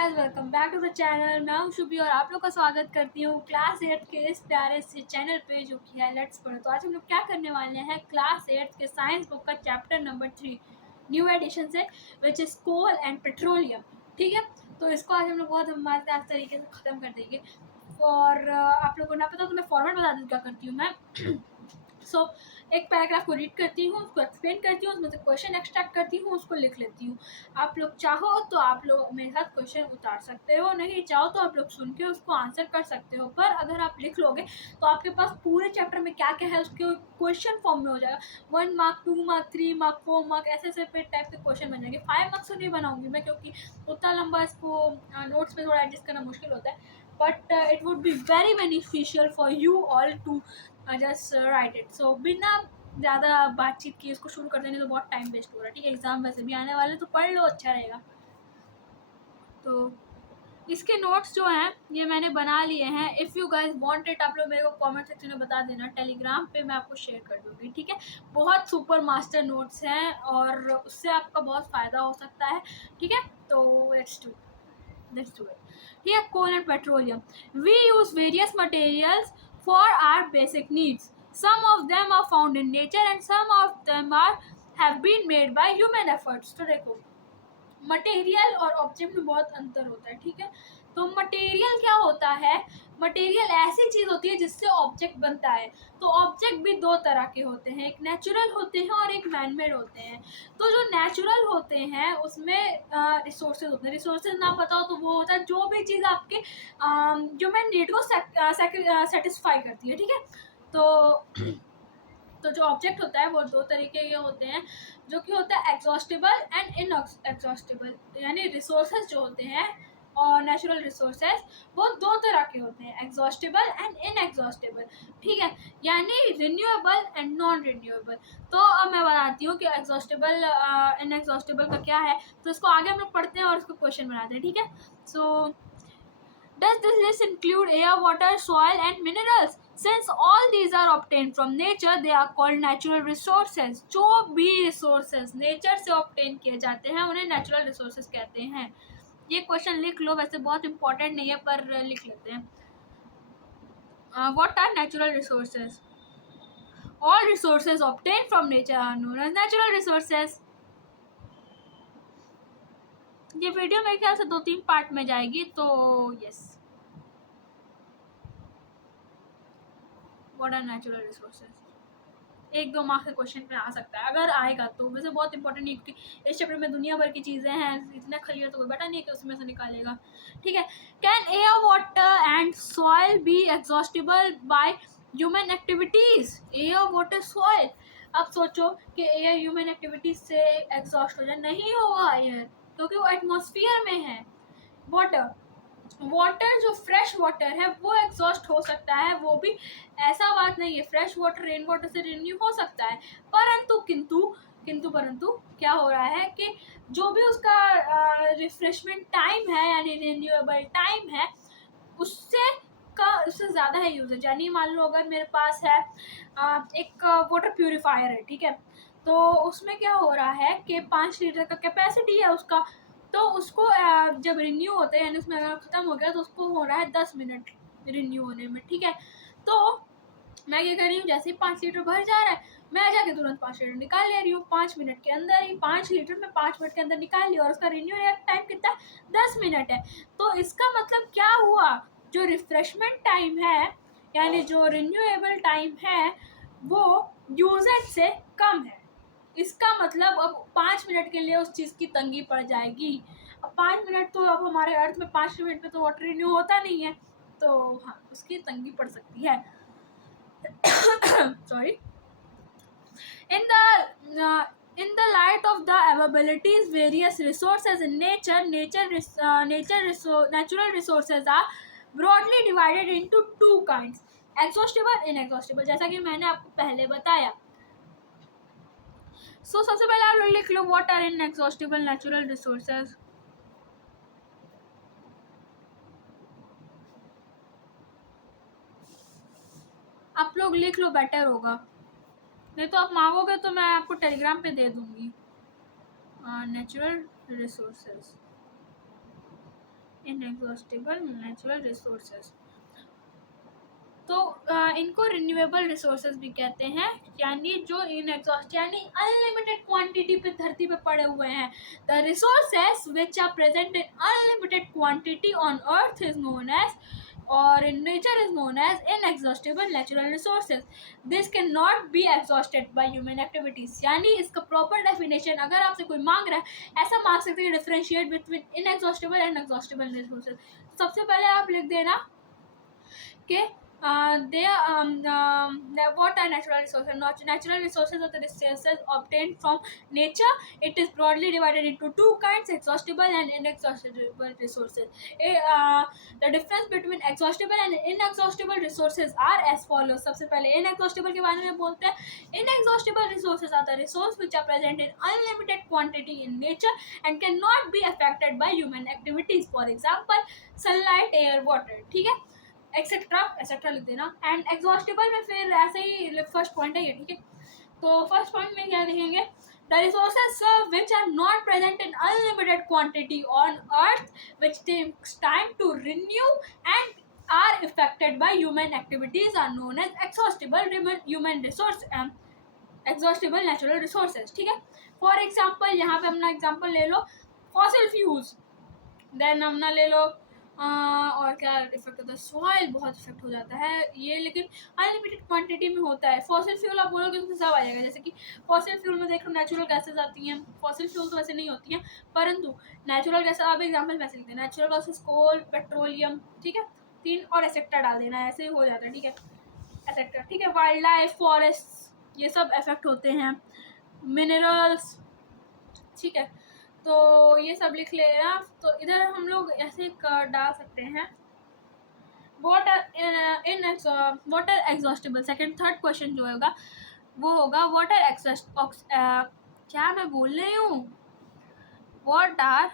Guys, welcome back to the channel. मैं हूं शुभी और आप लोग का स्वागत करती हूं क्लास 8 के इस प्यारे से चैनल पे जो कि है लेट्स पढ़ो। तो आज हम लोग क्या करने वाले हैं, क्लास 8 के साइंस बुक का चैप्टर नंबर 3 न्यू एडिशन से, which is coal and petroleum. ठीक है, तो इसको आज हम लोग बहुत मजेदार तरीके से ख़त्म कर देंगे। और आप लोगों को ना पता तो मैं फॉर्मेट बता दूँ क्या करती हूँ मैं। सो एक पैराग्राफ को रीड करती हूँ, उसको एक्सप्लेन करती हूँ, उसमें से क्वेश्चन एक्सट्रैक्ट करती हूँ, उसको लिख लेती हूँ। आप लोग चाहो तो आप लोग मेरे साथ क्वेश्चन उतार सकते हो, नहीं चाहो तो आप लोग सुन के उसको आंसर कर सकते हो। पर अगर आप लिख लोगे तो आपके पास पूरे चैप्टर में क्या क्या है उसके क्वेश्चन फॉर्म में हो जाएगा। 1 मार्क, 2 मार्क, 3 मार्क, 4 मार्क, ऐसे टाइप के क्वेश्चन बन जाएंगे। 5 मार्क्स तो नहीं बनाऊंगी मैं, क्योंकि उतना लंबा इसको नोट्स में थोड़ा एडजस्ट करना मुश्किल होता है। But it would be very beneficial for you all to just write it. So बिना ज़्यादा बातचीत की इसको शुरू कर देंगे तो बहुत टाइम वेस्ट हो रहा है। ठीक है, एग्जाम वैसे भी आने वाले तो पढ़ लो, अच्छा रहेगा। तो इसके नोट्स जो हैं ये मैंने बना लिए हैं। If you guys want it, आप लोग मेरे को कमेंट सेक्शन में बता देना, टेलीग्राम पे मैं आपको शेयर कर दूँगी। ठीक है, बहुत सुपर मास्टर नोट्स हैं और उससे आपका बहुत फ़ायदा हो सकता है। ठीक है, तो let's do it. Here, coal and petroleum. We use various materials for our basic needs. Some of them are found in nature and some of them have been made by human efforts. तो देखो, material और object में बहुत अंतर होता है। ठीक है, तो मटेरियल क्या होता है, मटेरियल ऐसी चीज़ होती है जिससे ऑब्जेक्ट बनता है। तो ऑब्जेक्ट भी दो तरह के होते हैं, एक नेचुरल होते हैं और एक मैनमेड होते हैं। तो जो नेचुरल होते हैं उसमें रिसोर्सेज होते हैं। रिसोर्सेज ना पता हो तो वो होता है जो भी चीज़ आपके जो मैं नीड को सेटिस्फाई करती है। ठीक है, तो जो ऑब्जेक्ट होता है वो दो तरीके के होते हैं, जो कि होता है एग्जॉस्टेबल एंड इन एग्जॉस्टेबल। यानी रिसोर्सेज जो होते हैं और नेचुरल रिसोर्सेज वो दो तरह के होते हैं, एग्जॉस्टेबल एंड इन एग्जॉस्टेबल। ठीक है, यानी रिन्यूएबल एंड नॉन रिन्यूएबल। तो अब मैं बताती हूँ कि एग्जॉस्टेबल इन एग्जॉस्टेबल का क्या है। तो इसको आगे हम लोग पढ़ते हैं और इसको क्वेश्चन बनाते हैं। ठीक है, सो does this list include air, water, soil and minerals? Since all these are obtained from nature, they are called natural resources. जो भी resources nature से obtain किए जाते हैं उन्हें natural resources कहते हैं। ये क्वेश्चन लिख लो, वैसे बहुत इंपॉर्टेंट नहीं है पर लिख लेते हैं। What are natural resources? All resources obtained from nature are known as natural resources. ये वीडियो मेरे ख्याल से 2-3 पार्ट में जाएगी, तो yes. What are natural resources, 1-2 marks के क्वेश्चन पे आ सकता है अगर आएगा तो। वैसे बहुत इंपॉर्टेंट नहीं, क्योंकि इस चैप्टर में दुनिया भर की चीज़ें हैं, इतना क्लियर तो कोई बेटा नहीं है कि उसमें से निकालेगा। ठीक है, can air, water and soil be exhaustible by human activities? Air, water, soil. अब सोचो कि एयर ह्यूमन एक्टिविटीज से एग्जॉस्ट हो जाए, नहीं होगा एयर, क्योंकि वो एटमॉस्फेयर में है। वाटर जो फ्रेश वाटर है वो एग्जॉस्ट हो सकता है, वो भी ऐसा बात नहीं है, फ्रेश वाटर रेन वाटर से रिन्यू हो सकता है। परंतु क्या हो रहा है कि जो भी उसका रिफ्रेशमेंट टाइम है यानी रिन्यूएबल टाइम है उससे ज़्यादा है यूजेज। यानी मान लो अगर मेरे पास है एक वाटर प्यूरिफायर है, ठीक है, तो उसमें क्या हो रहा है कि 5 लीटर का कैपेसिटी है उसका, तो उसको जब रिन्यू होता है यानी उसमें अगर ख़त्म हो गया तो उसको हो रहा है 10 मिनट रिन्यू होने में। ठीक है, तो मैं क्या कर रही हूँ, जैसे ही 5 लीटर भर जा रहा है मैं जाके तुरंत 5 लीटर निकाल ले रही हूँ, 5 मिनट के अंदर ही 5 लीटर में 5 मिनट के अंदर निकाल लिया, और उसका रिन्यू टाइम कितना है, 10 मिनट है। तो इसका मतलब क्या हुआ, जो रिफ्रेशमेंट टाइम है यानी जो रिन्यूएबल टाइम है वो यूजेज से कम है। इसका मतलब अब 5 मिनट के लिए उस चीज़ की तंगी पड़ जाएगी। अब 5 मिनट तो अब हमारे अर्थ में 5 मिनट में तो वाटर रिन्यू होता नहीं है, तो हाँ उसकी तंगी पड़ सकती है। sorry in the light of the availabilities various resources in natural resources are broadly divided into 2 kinds, exhaustible, inexhaustible, जैसा कि मैंने आपको पहले बताया। सो सबसे पहले आप लोग लिख लो what are inexhaustible natural resources. आप लोग लिख लो, बेटर होगा, नहीं तो आप मांगोगे तो मैं आपको टेलीग्राम पे दे दूंगी। Natural resources inexhaustible natural resources. तो इनको रिन्यूएबल रिसोर्सेज भी कहते हैं, यानी जो इनएग्जॉस्ट यानी अनलिमिटेड क्वांटिटी पे धरती पे पड़े हुए हैं। The resources which are present in unlimited quantity on earth is known as और in nature is known as inexhaustible natural resources. This cannot be exhausted by human activities. यानी इसका प्रॉपर डेफिनेशन अगर आपसे कोई मांग रहा है, ऐसा मांग सकते हैं differentiate between inexhaustible and exhaustible resources. सबसे पहले आप लिख देना कि what are natural resources? Natural resources are the resources obtained from nature. It is broadly divided into two kinds: exhaustible and inexhaustible resources. The difference between exhaustible and inexhaustible resources are as follows. सबसे पहले inexhaustible के बारे में बोलते हैं. Inexhaustible resources are the resources which are present in unlimited quantity in nature and cannot be affected by human activities. For example, sunlight, air, water. ठीक है, etcetera etcetera लिख देना. एंड एग्जॉस्टेबल में फिर ऐसे ही फर्स्ट पॉइंट है ये. ठीक है, तो फर्स्ट पॉइंट में क्या लिखेंगे? The resources which are not present in unlimited quantity on earth which takes time to renew and are affected by human activities are known as exhaustible human resource exhaustible natural resources. ठीक है, for example यहाँ पे अपना example ले लो fossil fuels. Then अपना ले लो और क्या इफेक्ट होता है? सॉइल बहुत इफेक्ट हो जाता है ये, लेकिन अनलिमिटेड क्वांटिटी में होता है. फॉसिल फ्यूल आप बोलोगे तो सब आ जाएगा. जैसे कि फॉसिल फ्यूल में देख लो नेचुरल गैसेज आती हैं. फॉसिल फ्यूल तो वैसे नहीं होती हैं, परंतु नेचुरल गैसेज आप एग्जाम्पल वैसे लिखते हैं. नेचुरल गैसेज कोल, पेट्रोलियम. ठीक है, 3 और एक्सेट्रा डाल देना, ऐसे ही हो जाता है. ठीक है, एक्सेट्रा. ठीक है, वाइल्ड लाइफ, फॉरेस्ट, ये सब इफेक्ट होते हैं. मिनरल्स. ठीक है, तो ये सब लिख लेना. तो इधर हम लोग ऐसे डाल सकते हैं water exhaustible. Second third question जो होगा वो होगा वाटर एग्जॉस्ट. क्या मैं बोल रही हूँ? What are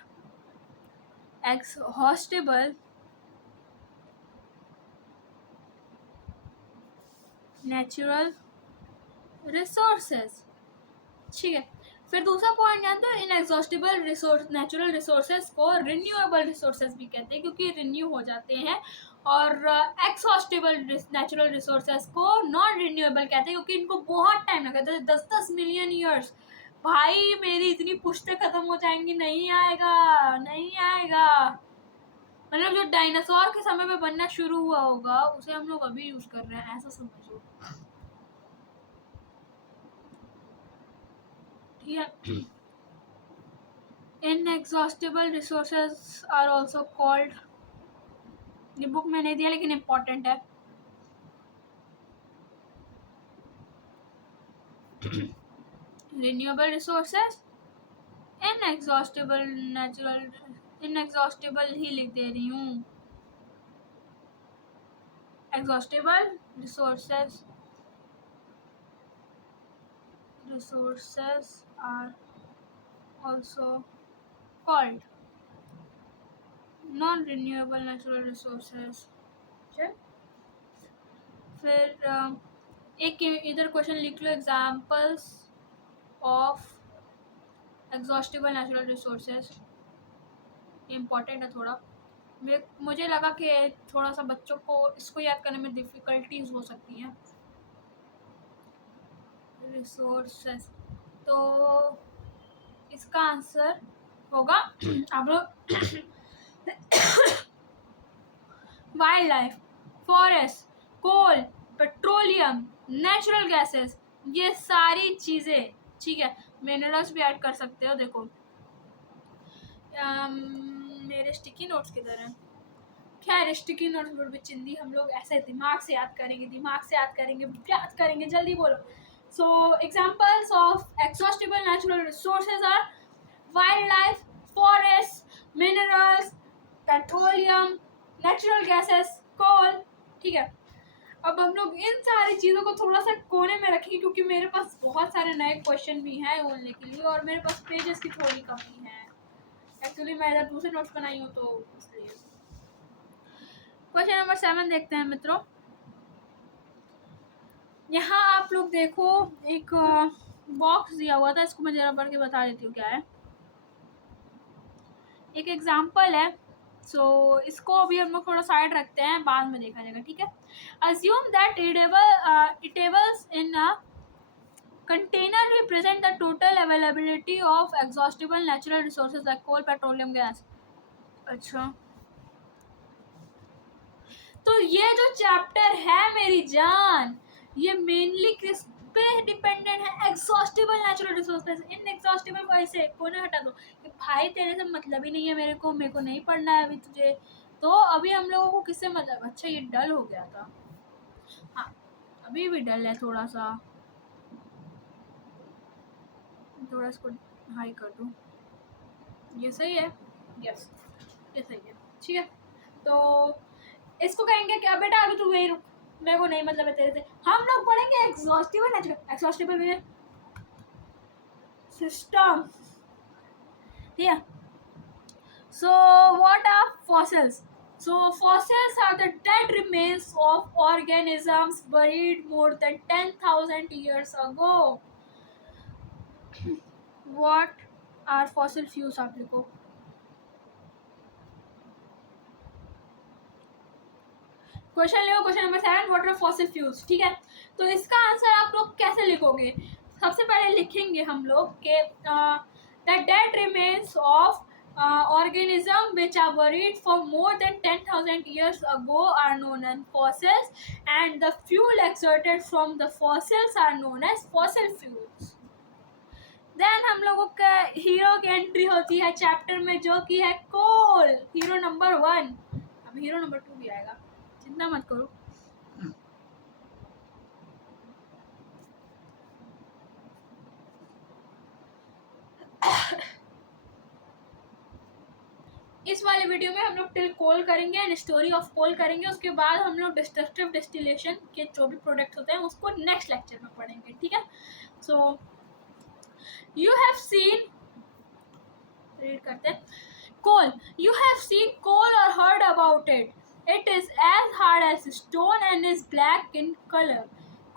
exhaustible natural resources. ठीक है, फिर दूसरा पॉइंट जानते हो, इनएग्जॉस्टेबल रिसोर्स नेचुरल रिसोर्सेज को रिन्यूएबल रिसोर्सेज भी कहते हैं क्योंकि रिन्यू हो जाते हैं. और एक्सॉस्टेबल नेचुरल रिसोर्सेज को नॉन रिन्यूएबल कहते हैं क्योंकि इनको बहुत टाइम लगता है, 10-10 मिलियन ईयर्स. भाई मेरी इतनी पुश्तें खत्म हो जाएंगी, नहीं आएगा, नहीं आएगा. मतलब जो डायनासोर के समय में बनना शुरू हुआ होगा उसे हम लोग अभी यूज कर रहे हैं, ऐसा समझो. Inexhaustible resources are also called, ये बुक में नहीं दिया लेकिन इम्पोर्टेंट है. Renewable resources, inexhaustible natural, inexhaustible ही लिख दे रही हूँ. Exhaustible resources are also called non-renewable natural resources. फिर एक इधर क्वेश्चन लिख लो, examples of exhaustible natural resources. Important है थोड़ा. मुझे लगा कि थोड़ा सा बच्चों को इसको याद करने में डिफ़िकल्टीज हो सकती हैं. रिसोर्सेज, तो इसका आंसर होगा आप लोग वाइल्ड लाइफ, फॉरेस्ट, कोल, पेट्रोलियम, नेचुरल गैसेस, ये सारी चीज़ें. ठीक है, मिनरल्स भी ऐड कर सकते हो. देखो मेरे स्टिकी नोट्स किधर हैं? खैर स्टिकी नोट्स भी चिंदी हम लोग ऐसे दिमाग से याद करेंगे, याद करेंगे. जल्दी बोलो. So examples of exhaustible natural resources are wildlife, forests, minerals, petroleum, natural gases, coal. ठीक है, अब हम लोग इन सारी चीज़ों को थोड़ा सा कोने में रखेंगे क्योंकि मेरे पास बहुत सारे नए क्वेश्चन भी हैं बोलने के लिए और मेरे पास पेजेस की थोड़ी कमी है. एक्चुअली मैं इधर दूसरे नोट्स बनाई हूँ तो इसलिए. क्वेश्चन नंबर 7 देखते हैं मित्रों. यहाँ आप लोग देखो एक बॉक्स दिया हुआ था, इसको मैं जरा पढ़ के बता देती हूँ क्या है. एक एग्जाम्पल है सो इसको अभी हम लोग थोड़ा साइड रखते हैं, बाद में देखा जाएगा, ठीक है। Assume that eatables in a container represent the total availability of exhaustible natural resources like coal, petroleum, gas. अच्छा, तो ये जो चैप्टर है मेरी जान, ये मेनली किस पे डिपेंडेंट है? Exhaustible natural resources. इनएग्जॉस्टिबल को ऐसे कोने हटा दो कि भाई तेरे से मतलब ही नहीं है, मेरे को नहीं पढ़ना है अभी तुझे। तो अभी हम लोगों को किससे मतलब? अच्छा ये डल हो गया था, हाँ अभी भी डल है थोड़ा सा, थोड़ा इसको हाई कर दूँ, ये सही है, यस ये सही है, ठीक है। तो इसको कहेंगे क्या बेटा, अभी तू वही रुक, मेरे को नहीं मतलब है तेरे से। हम लोग पढ़ेंगे एग्जॉस्टिबल नेचुरल, एग्जॉस्टिबल में सिस्टम, ठीक है। So what are fossils? So fossils are the dead remains of organisms buried more than 10,000 years ago. What are fossil fuels? आप देखो, क्वेश्चन लिखो, question number 7, what are fossil fuels, ठीक है। तो इसका आंसर आप लोग कैसे लिखोगे? सबसे पहले लिखेंगे हम लोग के the dead remains of organism which are buried for more than 10,000 years ago are known as fossils, and the fuel exerted from the fossils are known as fossil fuels. Then हम लोगों का हीरो की entry होती है chapter में, जो कि है कोल, हीरो नंबर 1। अब हीरो नंबर 2 भी आएगा, चिंता मत करो। इस वाले वीडियो में हम लोग टिल कोल करेंगे एंड स्टोरी ऑफ कोल करेंगे, उसके बाद हम लोग डिस्ट्रक्टिव डिस्टिलेशन के जो भी प्रोडक्ट होते हैं उसको नेक्स्ट लेक्चर में पढ़ेंगे, ठीक है। So you have seen, read करते हैं, कोल, यू हैव सीन कोल और heard about it, it is as hard as stone and is black in color.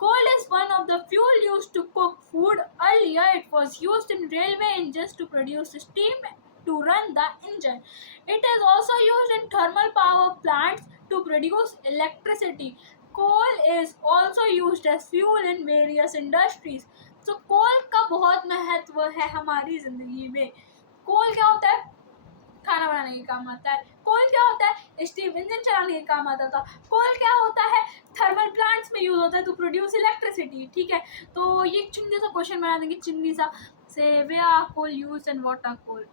Coal is one of the fuel used to cook food. Earlier, it was used in railway engines to produce steam to run the engine. It is also used in thermal power plants to produce electricity. Coal is also used as fuel in various industries. So, coal का बहुत महत्व है हमारी जिंदगी में। कोल क्या होता है? खाना बनाने के काम आता है। कोल क्या होता है? स्टीम इंजन चलाने के काम आता था। कोल क्या होता है? थर्मल प्लांट्स में यूज होता है टू प्रोड्यूस इलेक्ट्रिसिटी, ठीक है। तो ये चिंदी सा क्वेश्चन बना देंगे, चिंदी सा से, where are coal used and what are coal.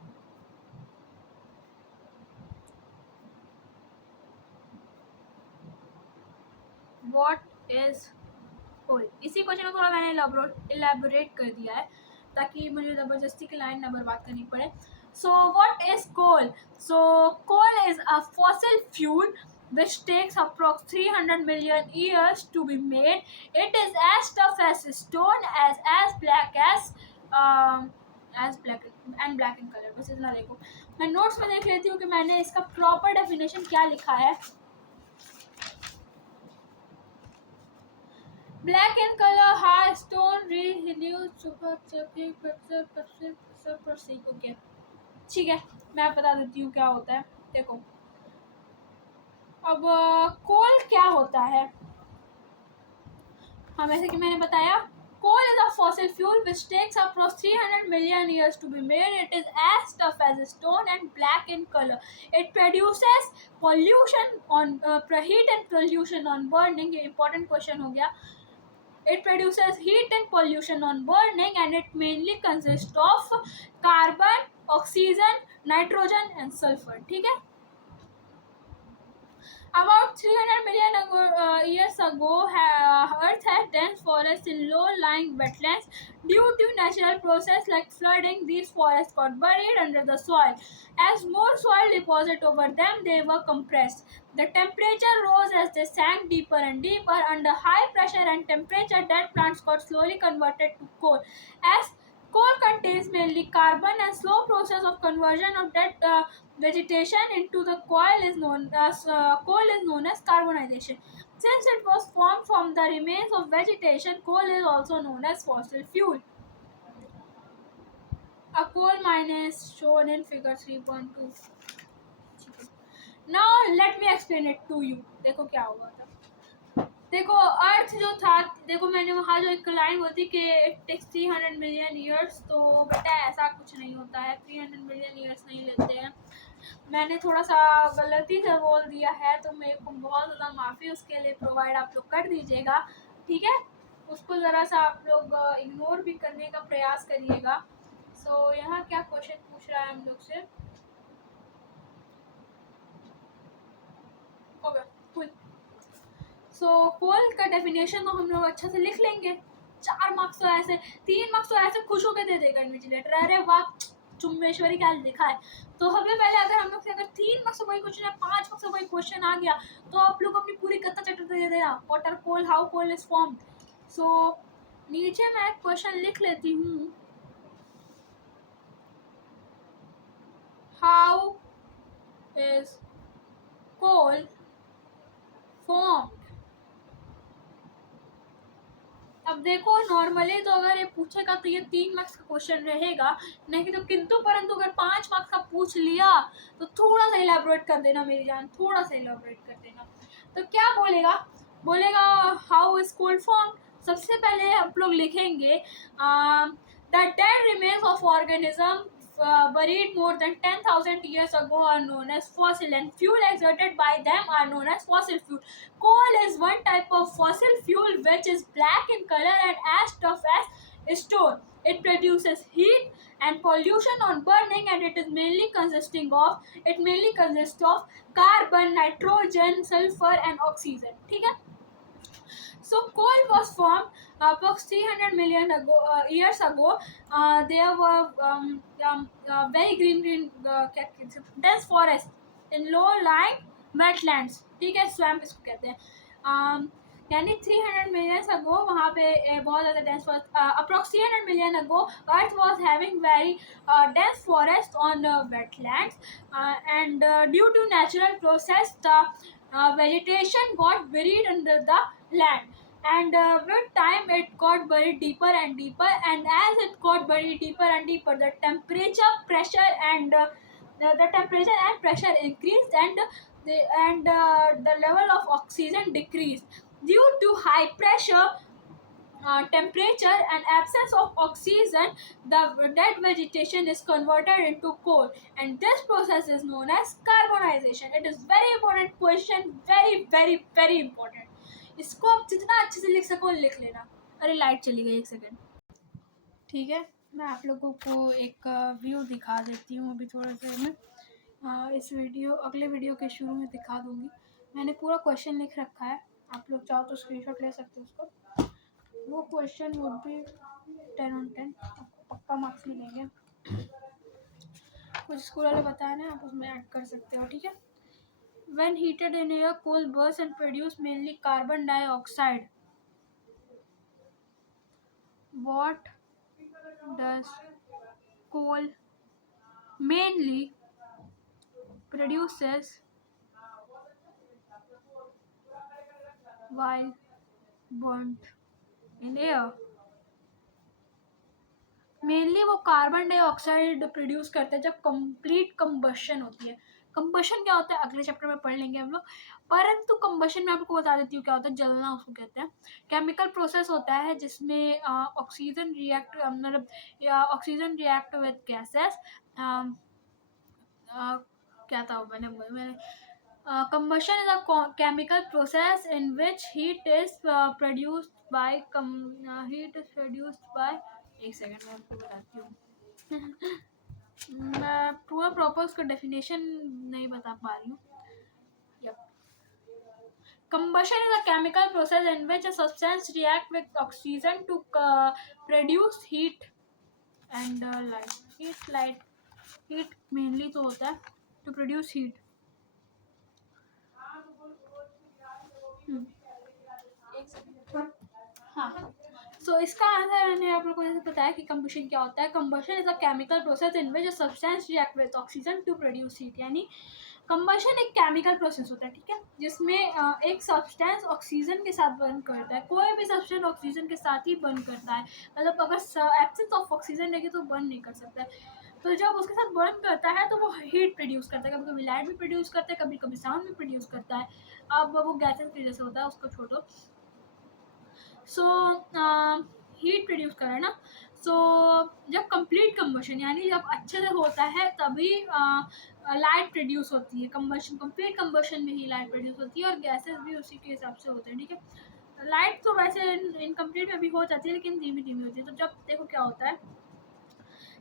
What is coal? इसी क्वेश्चन को थोड़ा मैंने इलेबोरेट कर दिया है ताकि मुझे ज़बरदस्ती की लाइन ना बर्बाद करनी पड़े। So what is coal? So coal is a fossil fuel which takes approx 300 million years to be made. It is as tough as stone, as black black in color. बस इतना देखो, मैं नोट्स में देख लेती हूँ कि मैंने इसका प्रॉपर डेफिनेशन क्या लिखा है। Black in color, hard stone, renewed super okay. ठीक है, मैं बता देती हूँ क्या होता है। देखो, अब कोल क्या होता है? हाँ, जैसे कि मैंने बताया, coal is a fossil fuel which takes approx 300 million years to be made. It is as tough as stone and black in color. It produces pollution on heat and pollution on burning. ये important question हो गया। It produces heat and pollution on burning, and it mainly consists of carbon, oxygen, nitrogen and sulfur, ठीक है। About 300 million years ago, Earth had dense forests in low-lying wetlands. Due to natural process like flooding, these forests got buried under the soil. As more soil deposited over them, they were compressed. The temperature rose as they sank deeper and deeper. Under high pressure and temperature, dead plants got slowly converted to coal. As coal contains mainly carbon, and slow process of conversion of dead vegetation into the coal is known as carbonization. Since it was formed from the remains of vegetation, coal is also known as fossil fuel. A coal mine is shown in figure 3.2. Let me explain it to you. देखो क्या हुआ था। देखो अर्थ जो था, देखो मैंने वहाँ जो एक लाइन बोलती कि इट टेक्स 300 मिलियन ईयर्स, तो बेटा ऐसा कुछ नहीं होता है, 300 मिलियन ईयर्स नहीं लेते हैं। मैंने थोड़ा सा गलती से बोल दिया है तो मेरे को बहुत ज़्यादा माफ़ी उसके लिए प्रोवाइड आप लोग कर दीजिएगा, ठीक है। उसको ज़रा सा आप लोग इग्नोर भी करने का प्रयास करिएगा। सो यहाँ क्या क्वेश्चन पूछ रहा है हम लोग से। ओके कुल। सो कोल का डेफिनेशन तो हम लोग अच्छे से लिख लेंगे। 4 मार्क्स तो ऐसे, 3 मार्क्स तो ऐसे खुश होकर दे देगा इन्विजिलेटर, अरे वाह चुम्बेश्वरी क्या लिखा है। तो हमें पहले अगर हम लोग से अगर 3 मार्क्स का कोई क्वेश्चन है, 5 मार्क्स का कोई क्वेश्चन आ गया, तो आप लोग अपनी पूरी कत्ता चटर दे देना, what are coal, how coal is formed. So नीचे मैं क्वेश्चन लिख लेती हूँ, हाउ इज कोल फॉर्म्ड। अब देखो नॉर्मली तो अगर ये पूछेगा तो ये 3 मार्क्स का क्वेश्चन रहेगा, नहीं तो किंतु परंतु अगर 5 मार्क्स का पूछ लिया तो थोड़ा सा इलेबोरेट कर देना मेरी जान, थोड़ा सा इलेबोरेट कर देना। तो क्या बोलेगा, बोलेगा हाउ इज कोल्ड फॉर्म। सबसे पहले आप लोग लिखेंगे the dead remains of organism buried more than 10,000 years ago are known as fossil, and fuel exerted by them are known as fossil fuel. Coal is one type of fossil fuel which is black in color and as tough as stone. It produces heat and pollution on burning, and it mainly consists of carbon, nitrogen, sulfur and oxygen. ठीक है। So coal was formed approximately 300 million years ago. There were very green dense forests in low-lying wetlands. ठीक है, swamp इसको कहते हैं। यानी 300 million अगो वहाँ पे बहुत ज़्यादा dense forest, approximate 300 million ago earth was having very dense forest on wetlands, and due to natural process the vegetation got buried under the land, and with time it got buried deeper and deeper, and as it got buried deeper and deeper the temperature pressure and the temperature and pressure increased, and the level of oxygen decreased. Due to high pressure, temperature and absence of oxygen, the dead vegetation is converted into coal, and this process is known as carbonization. It is very important question, very very very important। इसको आप जितना अच्छे से लिख सको लिख लेना। अरे लाइट चली गई, एक सेकेंड। ठीक है, मैं आप लोगों को एक व्यू दिखा देती हूँ अभी थोड़ा सा मैं इस वीडियो अगले वीडियो के शुरू में दिखा दूँगी। मैंने पूरा क्वेश्चन लिख रखा है, आप लोग चाहो तो स्क्रीनशॉट ले सकते हो उसको। वो क्वेश्चन वुड बी 10 on 10, आपको पक्का मार्क्स मिलेंगे। कुछ स्कूल वाले बताए ना, आप उसमें ऐड कर सकते हो, ठीक है। When heated in air, coal bursts and produce mainly carbon dioxide. What does coal mainly produces while burnt in air? Mainly वो कार्बन डाइऑक्साइड प्रोड्यूस करते हैं जब कंप्लीट कंबशन होती है। कंबशन क्या होता है अगले चैप्टर में पढ़ लेंगे हम लोग, परंतु कंबशन में आपको बता देती हूँ क्या होता है। जलना उसको कहते हैं। केमिकल प्रोसेस होता है जिसमें ऑक्सीजन रिएक्ट मतलब ऑक्सीजन रिएक्ट विद गैसेस, क्या था मैंने combustion is a chemical process in which heat is produced by एक सेकंड मैं आपको बताती हूँ। मैं पूरा प्रॉपर उसका डेफिनेशन नहीं बता पा रही हूँ। Combustion is a chemical process in which a substance react with oxygen to produce heat and light. Heat mainly तो होता है to produce heat। हाँ, सो इसका आंसर मैंने आप लोगों को जैसे बताया कि कंबशन क्या होता है। Combustion is a chemical process in which a substance react with oxygen to produce heat. यानी कंबशन एक केमिकल प्रोसेस होता है, ठीक है, जिसमें एक सब्सटेंस ऑक्सीजन के साथ बर्न करता है। कोई भी सब्सटेंस ऑक्सीजन के साथ ही बर्न करता है, मतलब अगर एब्सेंस ऑफ ऑक्सीजन रहेगी तो बर्न नहीं कर सकता है। तो जब उसके साथ बर्न करता है तो वो हीट प्रोड्यूस करता है, कभी कभी लाइट भी प्रोड्यूस करता है, कभी कभी साउंड भी प्रोड्यूस करता है। अब वो गैसेस की वजह से होता है, उसको छोड़ो। सो हीट प्रोड्यूस कर रहा है ना। सो जब कंप्लीट कंबशन यानी जब अच्छे से होता है तभी लाइट प्रोड्यूस होती है। कंबशन, कंप्लीट कंबशन में ही लाइट प्रोड्यूस होती है और गैसेस भी उसी के हिसाब से होते हैं, ठीक है। लाइट तो वैसे इनकम्प्लीट में भी हो जाती है लेकिन धीमी धीमी होती है। तो जब देखो क्या होता है,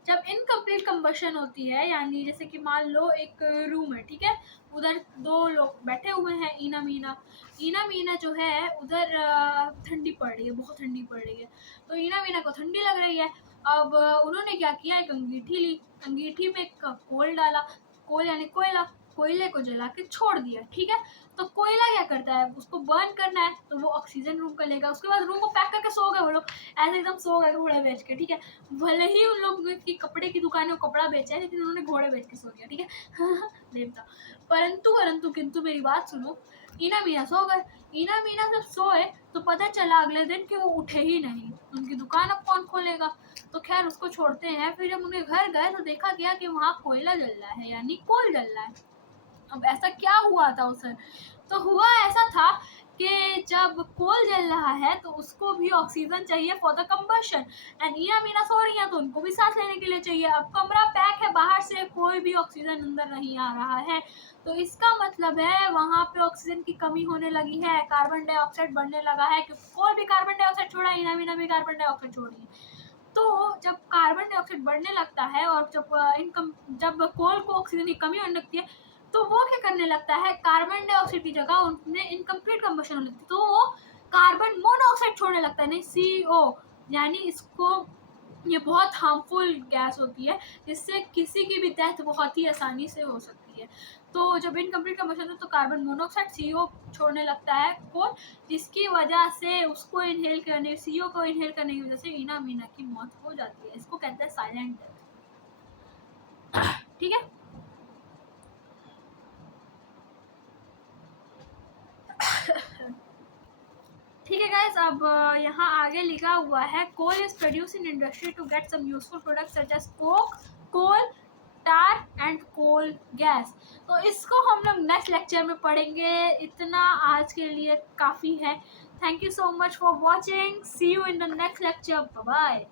जब इनकम्प्लीट कंबशन होती है यानी जैसे कि मान लो एक रूम है, ठीक है, उधर दो लोग बैठे हुए हैं, ईना मीना। ईना मीना जो है उधर ठंडी पड़ रही है, बहुत ठंडी पड़ रही है, तो ईना मीना को ठंडी लग रही है। अब उन्होंने क्या किया, एक अंगीठी ली, अंगीठी में एक कोल डाला, कोल यानी कोयला, कोयले को जला के छोड़ दिया, ठीक है। तो कोयला क्या करता है, उसको बर्न करना है तो वो ऑक्सीजन रूम कर लेगा। उसके बाद रूम को पैक करके सो गए वो लोग, ऐसे एकदम सो गए घोड़े बेच के, ठीक है। भले ही उन लोग की कपड़े की दुकान में कपड़ा बेचा है लेकिन उन्होंने घोड़े बेच के सो दिया, ठीक है। देवता। परंतु परंतु किंतु मेरी बात सुनो, ईना मीना सो गए। ईना मीना जब सोए तो पता चला अगले दिन कि वो उठे ही नहीं, उनकी दुकान अब कौन खोलेगा। तो खैर उसको छोड़ते हैं। फिर जब उनके घर गए तो देखा गया कि वहाँ कोयला जल रहा है यानी कोल जल रहा है। अब ऐसा क्या हुआ था उस, तो हुआ ऐसा था कि जब कोल जल रहा है तो उसको भी ऑक्सीजन चाहिए फॉर द कंबशन, एंड ईना मीना सो रही है तो उनको भी सांस लेने के लिए चाहिए। अब कमरा पैक है, बाहर से कोई भी ऑक्सीजन अंदर नहीं आ रहा है, तो इसका मतलब है वहाँ पे ऑक्सीजन की कमी होने लगी है, कार्बन डाइऑक्साइड बढ़ने लगा है, क्योंकि कोल भी कार्बन डाइऑक्साइड छोड़ा, ईना मीना भी कार्बन डाइऑक्साइड छोड़ी है। तो जब कार्बन डाइऑक्साइड बढ़ने लगता है और जब कोल को ऑक्सीजन की कमी होने लगती है तो वो क्या करने लगता है, कार्बन डाइऑक्साइड की जगह उनमें इनकम्प्लीट कंबशन होने लगती है, तो वो कार्बन मोनोऑक्साइड छोड़ने लगता है, नहीं CO, यानी इसको, ये बहुत हार्मफुल गैस होती है जिससे किसी की भी डेथ बहुत ही आसानी से हो सकती है। तो जब इनकम्प्लीट कंबशन है तो कार्बन मोनोऑक्साइड CO छोड़ने लगता है कोल, जिसकी वजह से उसको इनहेल करने, CO को इनहेल करने की वजह से ईना मीना की मौत हो जाती है। इसको कहते हैं साइलेंट डेथ, ठीक है। ठीक है गाइस, अब यहाँ आगे लिखा हुआ है coal is produce in industry to get some useful products such as coke, coal, tar and coal gas. तो इसको हम लोग नेक्स्ट लेक्चर में पढ़ेंगे। इतना आज के लिए काफ़ी है। Thank you so much for watching, see you in the next lecture, bye bye.